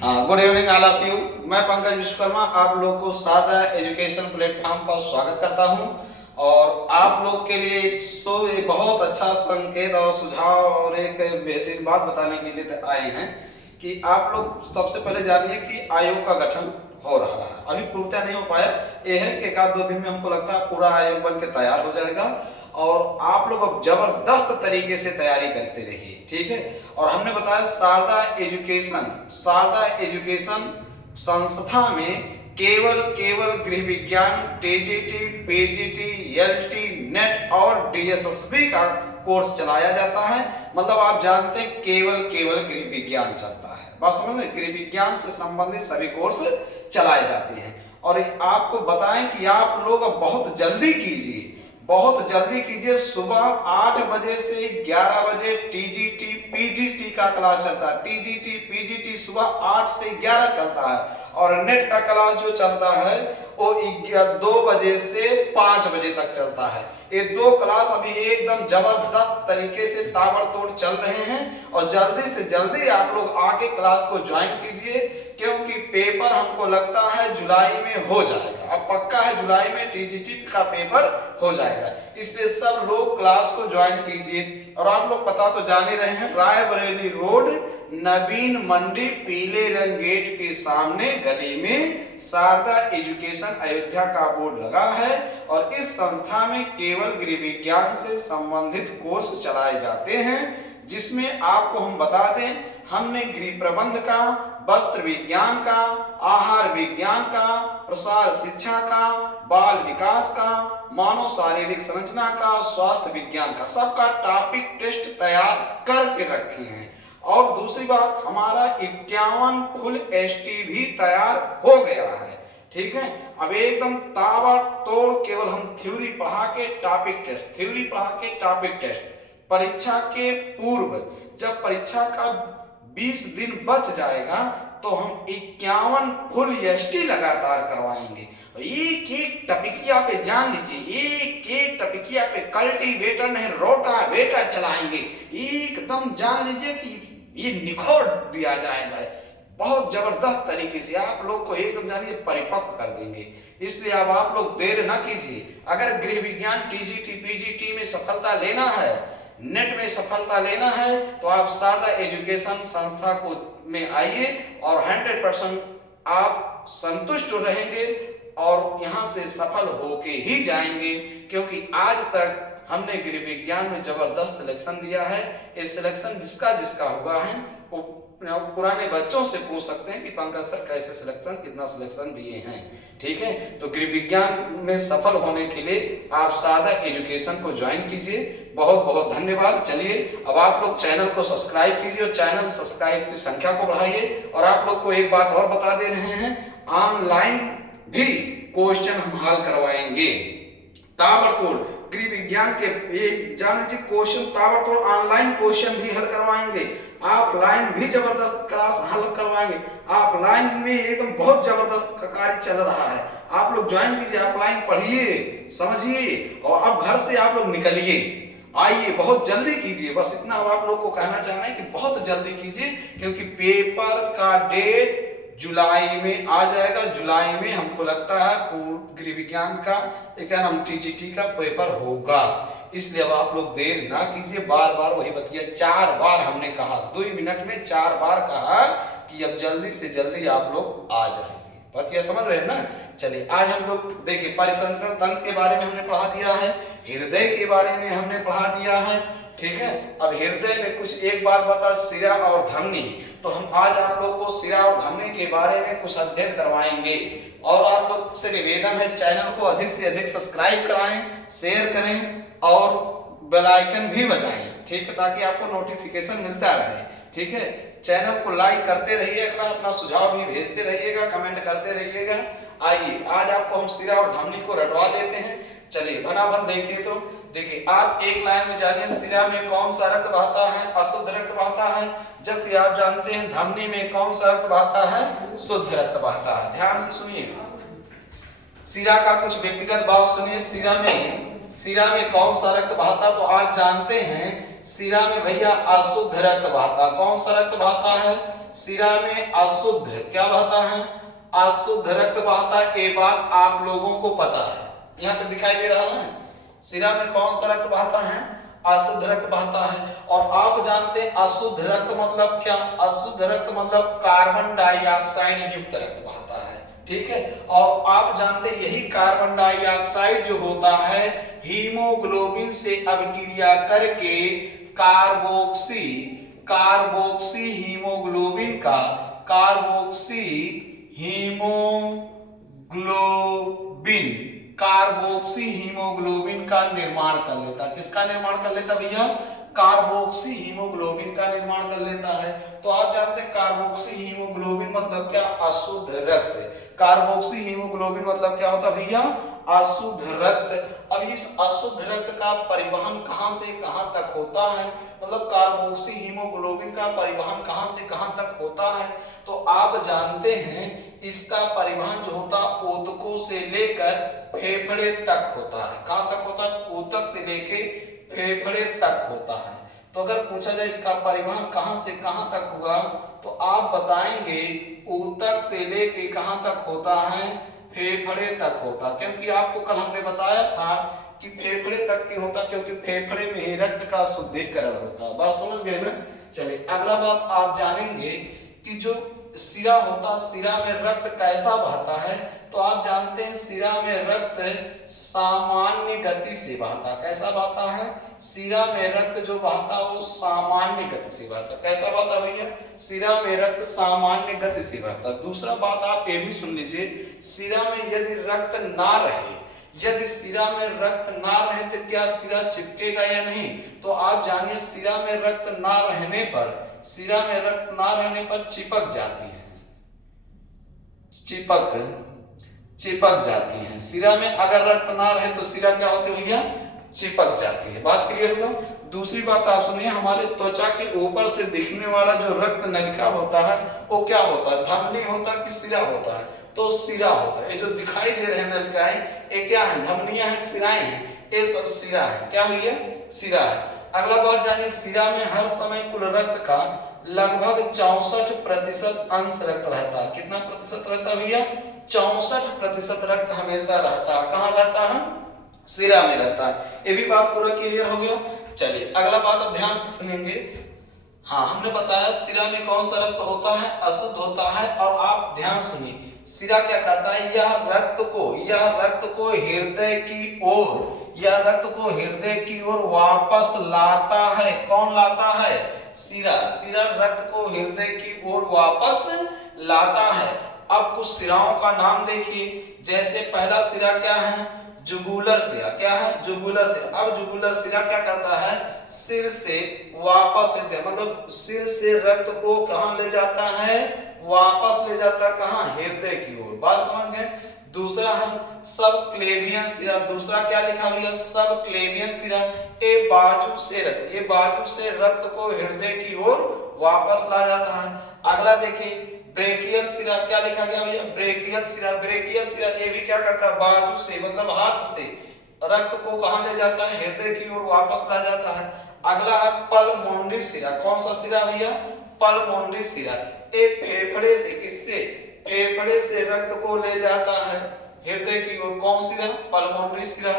Good evening all of you. मैं पंकज विश्वकर्मा आप लोग को सादा एजुकेशन प्लेटफॉर्म पर स्वागत करता हूं और आप लोग के लिए एक बहुत अच्छा संकेत और सुझाव और एक बेहतरीन बात बताने के लिए आए हैं कि आप लोग सबसे पहले जानिए कि आयोग का गठन हो रहा है। अभी पूर्णतः नहीं हो पाया, यह है कि एक आध 2 दिन में हमको लगता है पूरा आयोग बन के तैयार हो जाएगा और आप लोग अब जबरदस्त तरीके से तैयारी करते रहिए, ठीक है। और हमने बताया शारदा एजुकेशन संस्था में केवल गृह विज्ञान, टीजीटी, पीजीटी, एलटी, नेट और डीएसएसबी का कोर्स चलाया जाता है। मतलब आप जानते हैं केवल गृह विज्ञान चलता है, बात समझ में, गृह विज्ञान से संबंधित सभी कोर्स चलाए जाते हैं। और आपको बताएं कि आप लोग अब बहुत जल्दी कीजिए, सुबह 8 बजे से 11 बजे टीजीटी पीजीटी का क्लास चलता है। टीजीटी पीजीटी सुबह 8 से 11 चलता है और नेट का क्लास जो चलता है वो 2 बजे से 5 बजे तक चलता है। ये 2 क्लास अभी एकदम जबरदस्त तरीके से ताबड़तोड़ चल रहे हैं और जल्दी से जल्दी आप लोग आके क्लास को ज्वाइन कीजिए, क्योंकि पेपर हमको लगता है जुलाई में हो जाएगा। अब पक्का है जुलाई में टीजीटी का पेपर हो जाएगा, इसलिए सब लोग क्लास को ज्वाइन कीजिए। और आप लोग पता तो जान ही रहे हैं, रायबरेली रोड नवीन मंडी पीले रंग गेट के सामने गली में शारदा एजुकेशन अयोध्या का बोर्ड लगा है और इस संस्था में केवल गृह विज्ञान से संबंधित कोर्स चलाए जाते हैं, जिसमें आपको हम बता दें, हमने गृह प्रबंध का, वस्त्र विज्ञान का, आहार विज्ञान का, प्रसार शिक्षा का, बाल विकास का, मानव शारीरिक संरचना का, स्वास्थ्य विज्ञान का, सबका टॉपिक टेस्ट तैयार करके रखे हैं। और दूसरी बात, हमारा 51 फुल एसटी भी तैयार हो गया है, ठीक है। अब एकदम ताबड़तोड़ केवल हम थ्योरी पढ़ा के टॉपिक टेस्ट, परीक्षा के पूर्व जब परीक्षा का 20 दिन बच जाएगा तो हम 51 फुल एसटी लगातार करवाएंगे। एक टपिकिया पे जान लीजिए, एक टपिकिया पे कल्टीवेटर नहीं रोटावेटर चलाएंगे, एकदम जान लीजिए कि ये निखोड़ दिया जाएगा। बहुत जबरदस्त तरीके से आप लोग को एकदम जानिए परिपक्व कर देंगे। इसलिए अब आप लोग देर ना कीजिए। अगर गृह विज्ञान, टीजीटी, पीजीटी में सफलता लेना है, नेट में सफलता लेना है, तो आप शारदा एजुकेशन संस्था को में आइए और 100% आप संतुष्ट रहेंगे और यहाँ से सफल होके ही जाएंगे, क्योंकि आज तक हमने गृह विज्ञान में जबरदस्त सिलेक्शन दिया है। ये सिलेक्शन जिसका हुआ है वो पुराने बच्चों से पूछ सकते हैं कि पंकज सर कैसे सिलेक्शन, कितना सिलेक्शन दिए हैं, ठीक है। तो गृह विज्ञान में सफल होने के लिए आप शारदा एजुकेशन को ज्वाइन कीजिए। बहुत बहुत धन्यवाद। चलिए अब आप लोग चैनल को सब्सक्राइब कीजिए और चैनल सब्सक्राइब की संख्या को बढ़ाइए। और आप लोग को एक बात और बता दे रहे हैं, ऑनलाइन भी क्वेश्चन हम हल करवाएंगे ताबड़तोड़। गृह विज्ञान के एक जान लीजिए क्वेश्चन ताबड़तोड़, ऑनलाइन क्वेश्चन भी हल करवाएंगे, ऑफलाइन भी जबरदस्त क्लास हल करवाएंगे। ऑफलाइन में एकदम बहुत जबरदस्त कार्य चल रहा है, आप लोग ज्वाइन कीजिए, ऑफलाइन पढ़िए, समझिए और अब घर से आप लोग निकलिए, आइए, बहुत जल्दी कीजिए। बस इतना आप लोग को कहना चाह रहे हैं कि बहुत जल्दी कीजिए, क्योंकि पेपर का डेट जुलाई में आ जाएगा। जुलाई में हमको लगता है गृह विज्ञान का एक नाम टीजीटी का पेपर होगा, इसलिए अब आप लोग देर ना कीजिए। बार बार वही बतिया, 4 बार हमने कहा, 2 मिनट में 4 बार कहा कि अब जल्दी से जल्दी आप लोग आ जाएंगे। बतिया समझ रहे हैं ना। चलिए आज हम लोग देखिए परिसंचरण तंत्र के बारे में हमने पढ़ा दिया है, हृदय के बारे में हमने पढ़ा दिया है, ठीक है। अब हृदय में कुछ एक बात बता, शिरा और धमनी, तो हम आज आप लोग को शिरा और धमनी के बारे में कुछ अध्ययन करवाएंगे। और आप लोग से निवेदन है, चैनल को अधिक से अधिक सब्सक्राइब कराएं, शेयर करें और बेल आइकन भी बजाएं, ठीक है, ताकि आपको नोटिफिकेशन मिलता रहे, ठीक है। चैनल को लाइक करते रहिएगा, अपना सुझाव भी भेजते रहिएगा, कमेंट करते रहिएगा। आइए आज आपको हम शिरा और धमनी को रटवा देते हैं। चलिए भनाभन देखिए, तो देखिए आप एक लाइन में जानिए, शिरा में कौन सा रक्त बहता है, अशुद्ध रक्त बहता है, जबकि आप जानते हैं धमनी में कौन सा रक्त बहता है, शुद्ध रक्त बहता है। ध्यान से सुनिए, शिरा का कुछ व्यक्तिगत बात सुनिए। शिरा में कौन सा रक्त बहता, तो आप जानते हैं सिरा में भैया अशुद्ध रक्त बहता। कौन सा रक्त बहता है? सिरा में अशुद्ध क्या बहता है? अशुद्ध रक्त बहता। ये बात आप लोगों को पता है, यहाँ पे दिखाई दे रहा है। सिरा में कौन सा रक्त बहता है? अशुद्ध रक्त बहता है। और आप जानते हैं अशुद्ध रक्त मतलब क्या? अशुद्ध रक्त मतलब कार्बन डाइऑक्साइड युक्त रक्त बहता है, ठीक है। और आप जानते हैं यही कार्बन डाइऑक्साइड जो होता है हीमोग्लोबिन से अभिक्रिया करके कार्बोक्सी हीमोग्लोबिन कार्बोक्सी हीमोग्लोबिन का निर्माण कर लेता। किसका निर्माण कर लेता भैया? कार्बोक्सी हीमोग्लोबिन का निर्माण कर लेता है। तो आप जानते हैं कार्बोक्सी हीमोग्लोबिन मतलब क्या? अशुद्ध रक्त। कार्बोक्सी हीमोग्लोबिन मतलब क्या होता भैया? अशुद्ध रक्त। अब इस अशुद्ध रक्त का परिवहन कहां से कहां तक होता है? मतलब कार्बोक्सी हीमोग्लोबिन का परिवहन कहां से कहां तक होता है? तो आप जानते हैं इसका परिवहन जो होता है ऊतकों से लेकर फेफड़े तक होता है। कहां तक होता है? ऊतक से लेके फेफड़े तक होता है। तो अगर पूछा जाए इसका परिवहन कहां से कहां तक हुआ तो आप बताएंगे ऊतक से लेके कहां तक होता है? फेफड़े तक होता। क्योंकि आपको कल हमने बताया था कि फेफड़े तक क्यों होता? क्योंकि फेफड़े में ही रक्त का शुद्धिकरण होता। बात समझ गए ना? चलिए अगला बात आप जानेंगे कि जो सिरा होता, सिरा में रक्त कैसा बहता है? तो आप जानते हैं सिरा में रक्त सामान्य गति से बहता। कैसा बहता है? सिरा में रक्त जो बहता है वो सामान्य गति से बहता। कैसा बहता भैया? सिरा में रक्त सामान्य गति से बहता। दूसरा बात आप ये भी सुन लीजिए, सिरा में यदि रक्त ना रहे, यदि सिरा में रक्त ना रहे तो क्या सिरा चिपकेगा या नहीं? तो आप जानिए सिरा में रक्त ना रहने पर चिपक जाती है, चिपक जाती है। सिरा में अगर रक्त ना रहे तो सिरा क्या होती है भैया? चिपक जाती है। बात क्लियर हुआ? दूसरी बात आप सुनिए, हमारे त्वचा के ऊपर से दिखने वाला जो रक्त नलिका होता है वो क्या होता है? धमनी होता है कि सिरा होता है? तो सिरा होता है। ये जो दिखाई दे रहे हैं नलिकाएं ये क्या है? धमनियां हैं, सिराएं हैं? ये सब सिरा है। क्या भैया? सिरा है। अगला बात जानिए, सिरा में हर समय कुल रक्त का लगभग 64% अंश रक्त रहता है। कितना प्रतिशत रहता है भैया? 64% रक्त हमेशा रहता है। कहाँ रहता है? सिरा में रहता है। ये भी बात पूरा क्लियर हो गया। चलिए अगला बात आप ध्यान से सुनेंगे। हाँ, हमने बताया सिरा में कौन सा रक्त होता है? अशुद्ध होता है। और आप ध्यान सुनिए, सिरा क्या करता है? यह रक्त को हृदय की ओर वापस लाता है। कौन लाता है? सिरा रक्त को हृदय की ओर वापस लाता है। अब कुछ सिराओं का नाम देखिए। जैसे पहला सिरा क्या है? जुगुलर सिरा। क्या है? जुगुलर सिरा। अब जुगुलर सिरा क्या करता है? सिर से वापस मतलब सिर से रक्त को कहां ले जाता है? वापस ले जाता। कहां? हृदय की ओर। बात समझ गए? दूसरा है सब क्लेवियन सिरा। दूसरा क्या लिखा भैया? सब क्लेवियन सिरा। ये बाजू से रक्त को हृदय की ओर वापस ला जाता है। अगला देखिए ब्रेकियल सिरा। क्या लिखा गया भैया? ब्रेकियल सिरा ये भी क्या करता है? बाजू से मतलब हाथ से रक्त को कहां ले जाता है? हृदय की ओर वापस ला जाता है। अगला है पल्मोनरी सिरा। कौन सा सिरा भैया? पल्मोनरी सिरा। ये फेफड़े से, किससे? फेफड़े से रक्त को ले जाता है हृदय की ओर। कौन सिरा? पल्मोनरी सिरा।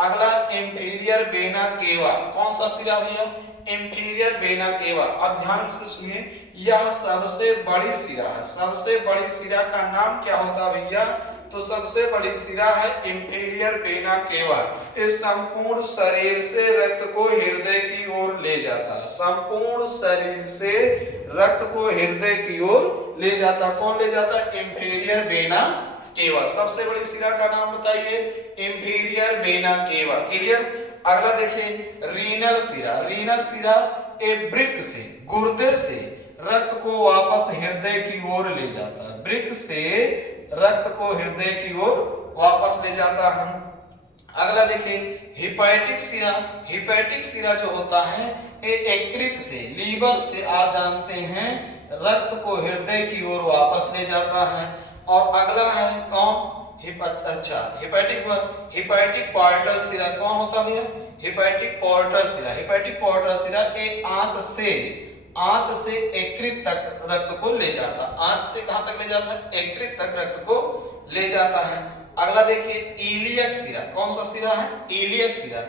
अगला इंफीरियर वेना केवा। कौन सा सिरा भैया? Inferior vena cava. अब ध्यान से सुनिए, यह सबसे बड़ी सिरा है। सबसे बड़ी सिरा का नाम क्या होता भैया? तो सबसे बड़ी सिरा है इंफीरियर वेना केवा। इस संपूर्ण शरीर से रक्त को हृदय की ओर ले जाता है। संपूर्ण शरीर से रक्त को हृदय की ओर ले जाता। कौन ले जाता? Inferior vena cava. सबसे बड़ी सिरा का नाम बताइए? Inferior vena cava. क्लियर? अगला देखिए रीनल सिरा एक वृक्क से, गुर्दे से रक्त को वापस हृदय की ओर ले जाता है। वृक्क से रक्त को हृदय की ओर वापस ले जाता है। अगला देखिए हिपैटिक सिरा जो होता है ये यकृत से, लीवर से आप जानते हैं रक्त को हृदय की ओर वापस ले जाता है। और अगला है कौन? हिपैटिक पार्टल सिरा। कौन होता है? हेपेटिक पोर्टर सिरा। हेपेटिक पोर्टर सिरा ये आंत से यकृत तक रक्त को ले जाता, आंत से कहां तक ले जाता है? यकृत तक रक्त को ले जाता है। अगला देखिए इलियक सिरा। कौन सा सिरा है? इलियक सिरा।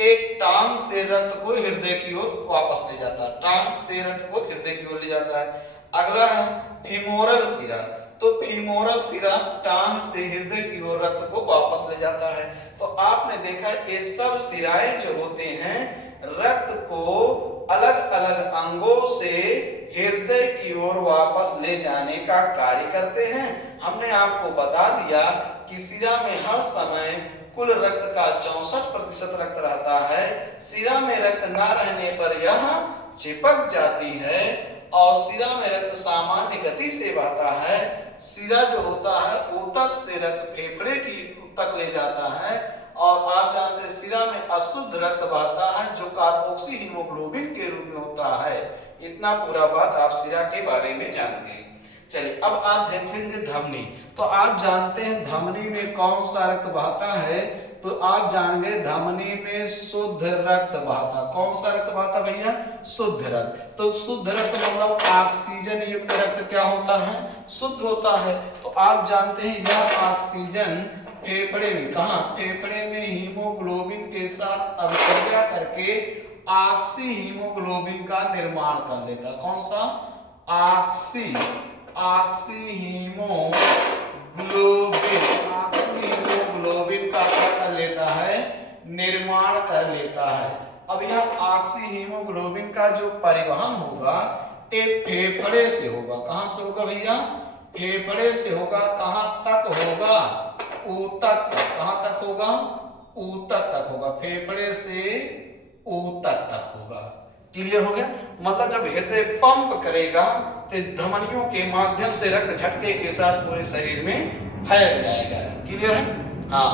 एक टांग से रक्त को हृदय की ओर वापस ले जाता है, टांग से रक्त को हृदय की ओर ले जाता है। अगला है फीमोरल सिरा। तो फीमोरल सिरा टांग से हृदय की ओर रक्त को वापस ले जाता है। तो आपने देखा ये सब सिराएं जो होते हैं रक्त को अलग अलग अंगों से हृदय की ओर वापस ले जाने का कार्य करते हैं। हमने आपको बता दिया कि सिरा में हर समय कुल रक्त का 64% रक्त रहता है। सिरा में रक्त न रहने पर यह चिपक जाती है और सिरा में रक्त सामान्य गति से बहता है। सिरा जो होता है ऊतक से रक्त फेफड़े की तक ले जाता है और आप जानते हैं सिरा में अशुद्ध रक्त बहता है जो कार्बोक्सी हीमोग्लोबिन के रूप में होता है। इतना पूरा बात आप सिरा के बारे में जान गए। चलिए अब आप देखेंगे धमनी। तो आप जानते हैं धमनी में कौन सा रक्त बहता है? तो आप जानेंगे धमनी में शुद्ध रक्त बहता। कौन सा रक्त बहता भैया? शुद्ध रक्त। तो शुद्ध रक्त मतलब ऑक्सीजन युक्त रक्त क्या होता है? शुद्ध होता है। तो आप जानते हैं यह ऑक्सीजन फेफड़े में, कहां? फेफड़े में हीमोग्लोबिन के साथ अभिक्रिया करके ऑक्सी हीमोग्लोबिन का निर्माण कर लेता। कौन सा? ऑक्सी हीमोग्लोबिन का क्या कर लेता है? निर्माण कर लेता है। अब यह ऑक्सी हीमोग्लोबिन का जो परिवहन होगा ये फेफड़े से होगा। कहां से होगा भैया? फेफड़े से होगा। कहां तक होगा? ऊतक तक। कहां तक होगा? ऊतक तक होगा। फेफड़े से ऊतक तक होगा। क्लियर हो गया? मतलब जब हृदय पंप करेगा तो धमनियों के माध्यम से रक्त झटके के साथ पूरे शरीर में फैल जाएगा। क्लियर है? हाँ।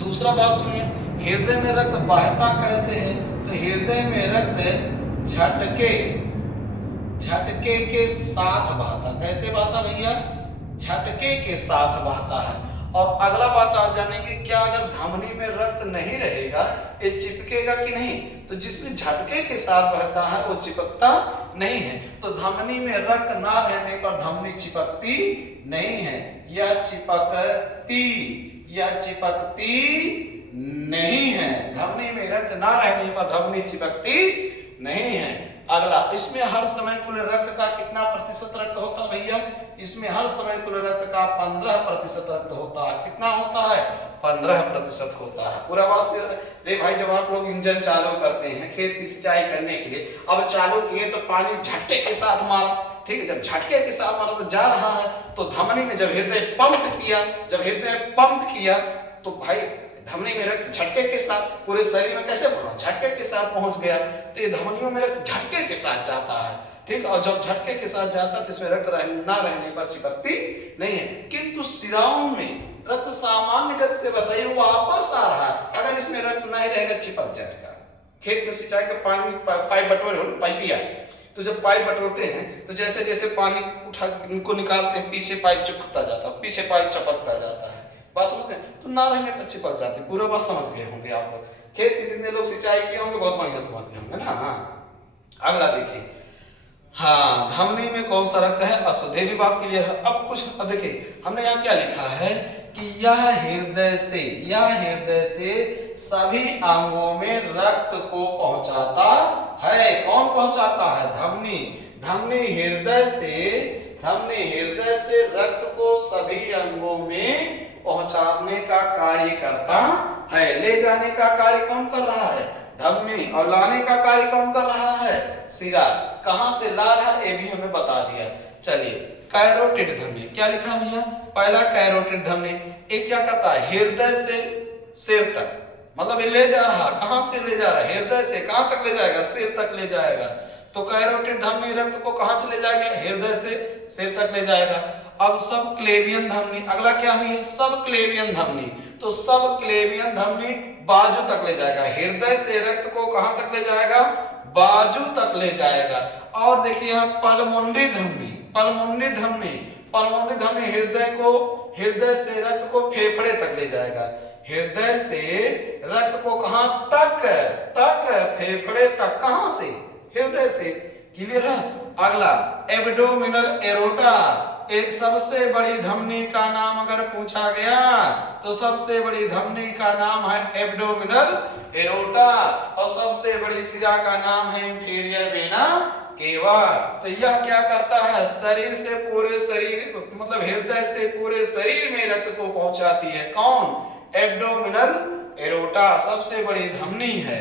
दूसरा बात सुनिए, हृदय में रक्त बहता कैसे है? तो हृदय में रक्त झटके के साथ बहता। कैसे बहता भैया? झटके के साथ बहता है। और अगला बात आप जानेंगे क्या अगर धमनी में रक्त नहीं रहेगा ये चिपकेगा कि नहीं? तो जिसमें झटके के साथ बहता है वो चिपकता नहीं है। तो धमनी में रक्त ना रहने पर धमनी चिपकती नहीं है। यह चिपकती नहीं है। धमनी में रक्त ना रहने पर धमनी चिपकती नहीं है। अगला, इसमें हर समय कुल रक्त का कितना प्रतिशत रक्त होता है भैया? इसमें हर समय कुल रक्त का 15% रक्त होता है। कितना होता है? 15% होता है। पूरा बात रे भाई, जब आप लोग इंजन चालू करते हैं खेत की सिंचाई करने के लिए, अब चालू किए तो पानी झटके के साथ मारा, ठीक है? जब झटके के साथ मारा तो जा रहा है, तो धमनी में जब हृदय पंप किया तो भाई धमनी में रक्त झटके के साथ पूरे शरीर में कैसे पहुंचा? झटके के साथ पहुंच गया। तो ये धमनियों में रक्त झटके के साथ जाता है, ठीक। और जब झटके के साथ जाता है तो इसमें रक्त ना रहने पर चिपकती नहीं है। किंतु सिराओं में रक्त सामान्य गति से बताइए वापस आ रहा है। अगर इसमें रक्त नहीं रहेगा चिपक जाएगा। खेत में सिंचाई का पानी पाइप बटोरे हो, पाइपिया, तो जब पाइप बटोरते हैं तो जैसे जैसे पानी उठा इनको निकालते हैं पीछे पाइप चिपकता जाता है, पीछे पाइप चपकता जाता है। बात समझते हैं? तो ना रहने पर चिपक जाते। पूरा बात समझ गए होंगे आप लोग। खेत की जितने लोग सिंचाई किए होंगे बहुत बढ़िया समझ गए होंगे ना। हाँ, अगला देखिए। हाँ, धमनी में कौन सा रक्त है? अशुद्ध। भी बात क्लियर है। अब देखिए हमने यहाँ क्या लिखा है कि यह हृदय से सभी अंगों में रक्त को पहुंचाता है। कौन पहुंचाता है? धमनी हृदय से रक्त को सभी अंगों में पहुंचाने का कार्य करता है। ले जाने का कार्य कौन कर रहा है? धमनी। और लाने का कार्य कौन कर रहा है? सिरा। कहां से ला रहा है ये भी हमें बता दिया। चलिए, कैरोटिड धमनी क्या लिखा भैया? पहला कैरोटिड धमनी ये क्या करता है? हृदय से सिर तक, मतलब ये ले जा रहा। कहां से ले जा रहा है? हृदय से कहां तक ले जाएगा? सिर तक ले जाएगा। तो कैरोटिड धमनी रक्त को कहां से ले जाएगा? हृदय से सिर तक ले जाएगा। अब सब क्लेवियन धमनी, अगला क्या हुई है? सब क्लेवियन धमनी। तो सब क्लेवियन धमनी बाजू तक ले जाएगा। हृदय से रक्त को कहां तक ले जाएगा? बाजू तक ले जाएगा। और देखिए यहां पल्मोनरी धमनी हृदय से रक्त को फेफड़े तक ले जाएगा। हृदय से रक्त को कहां तक, तक फेफड़े तक, कहां से, हृदय से। क्लियर है। अगला एब्डोमिनल एरोटा, एक सबसे बड़ी धमनी का नाम अगर पूछा गया तो सबसे बड़ी धमनी का नाम है एब्डोमिनल एरोटा, और सबसे बड़ी सिरा का नाम है इंफीरियर वेना केवा। तो यह क्या करता है, शरीर से पूरे शरीर, मतलब हृदय से पूरे शरीर में रक्त को पहुंचाती है। कौन, एब्डोमिनल एरोटा सबसे बड़ी धमनी है।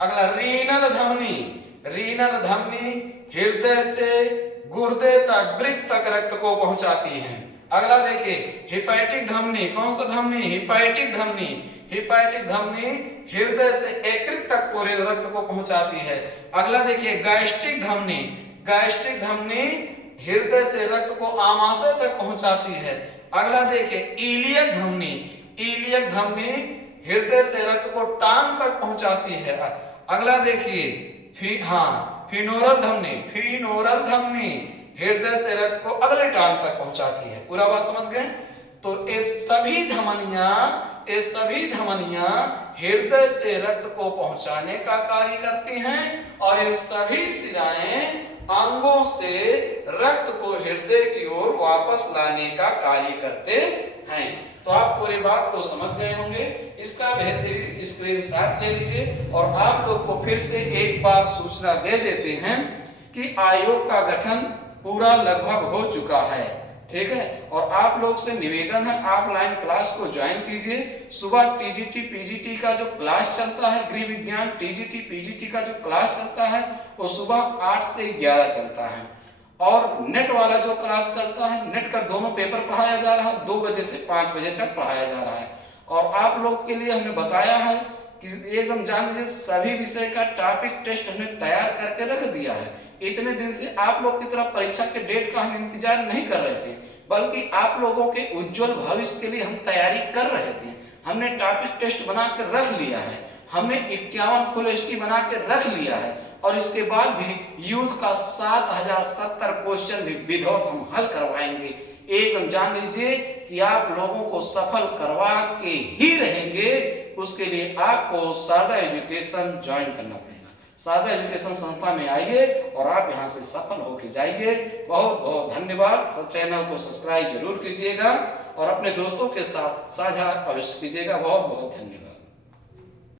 अगला रीनल धमनी, रीनल धमनी हृदय से गुर्दे तक, वृक्क तक रक्त को पहुंचाती है। अगला देखिए हिपैटिक धमनी, कौन सा धमनी, हिपैटिक धमनी, हिपैटिक धमनी हृदय से यकृत तक पूरे रक्त को पहुंचाती है। अगला देखिए गैस्ट्रिक धमनी, गैस्ट्रिक धमनी हृदय से रक्त को आमाशय तक पहुंचाती है। अगला देखिए इलियक धमनी, इलियक धमनी हृदय से रक्त को टांग तक पहुंचाती है। अगला देखिए फिनोरल धमनी, फिनोरल धमनी हृदय से रक्त को अगले टांग तक पहुंचाती है। पूरा बात समझ गए। तो ये सभी धमनियां हृदय से रक्त को पहुंचाने का कार्य करती हैं, और ये सभी सिराएं अंगों से रक्त को हृदय की ओर वापस लाने का कार्य करते हैं। तो आप पूरी बात को समझ गए होंगे। इसका बेहतरीन स्क्रीनशॉट ले लीजिए, और आप लोग को फिर से एक बार सूचना दे देते हैं कि आयोग का गठन पूरा लगभग हो चुका है। ठीक है, और आप लोग से निवेदन है ऑफलाइन क्लास को ज्वाइन कीजिए। सुबह टीजीटी पीजीटी का जो क्लास चलता है, गृह विज्ञान टीजीटी पीजीटी का जो क्लास चलता है वो सुबह 8 से 11 चलता है, और नेट वाला जो क्लास चलता है, नेट का दोनों पेपर पढ़ाया जा रहा है, 2 बजे से 5 बजे तक पढ़ाया जा रहा है। और आप लोग के लिए हमने बताया है कि एकदम जान लीजिए सभी विषय का टॉपिक टेस्ट हमने तैयार करके रख दिया है। इतने दिन से आप लोग की तरफ परीक्षा के डेट का हम इंतजार नहीं कर रहे थे, बल्कि आप लोगों के उज्जवल भविष्य के लिए हम तैयारी कर रहे थे। हमने टॉपिक टेस्ट बना के रख लिया है, हमने 51 फुल एचटी बना के रख लिया है, और इसके बाद भी यूथ का 7070 क्वेश्चन भी विदाउट हम हल करवाएंगे। एकदम जान लीजिए कि आप लोगों को सफल करवा के ही रहेंगे। उसके लिए आपको शारदा एजुकेशन ज्वाइन करना पड़ेगा। शारदा एजुकेशन संस्था में आइए और आप यहाँ से सफल होके जाइए। बहुत बहुत धन्यवाद। चैनल को सब्सक्राइब जरूर कीजिएगा और अपने दोस्तों के साथ साझा अवश्य कीजिएगा। बहुत बहुत धन्यवाद।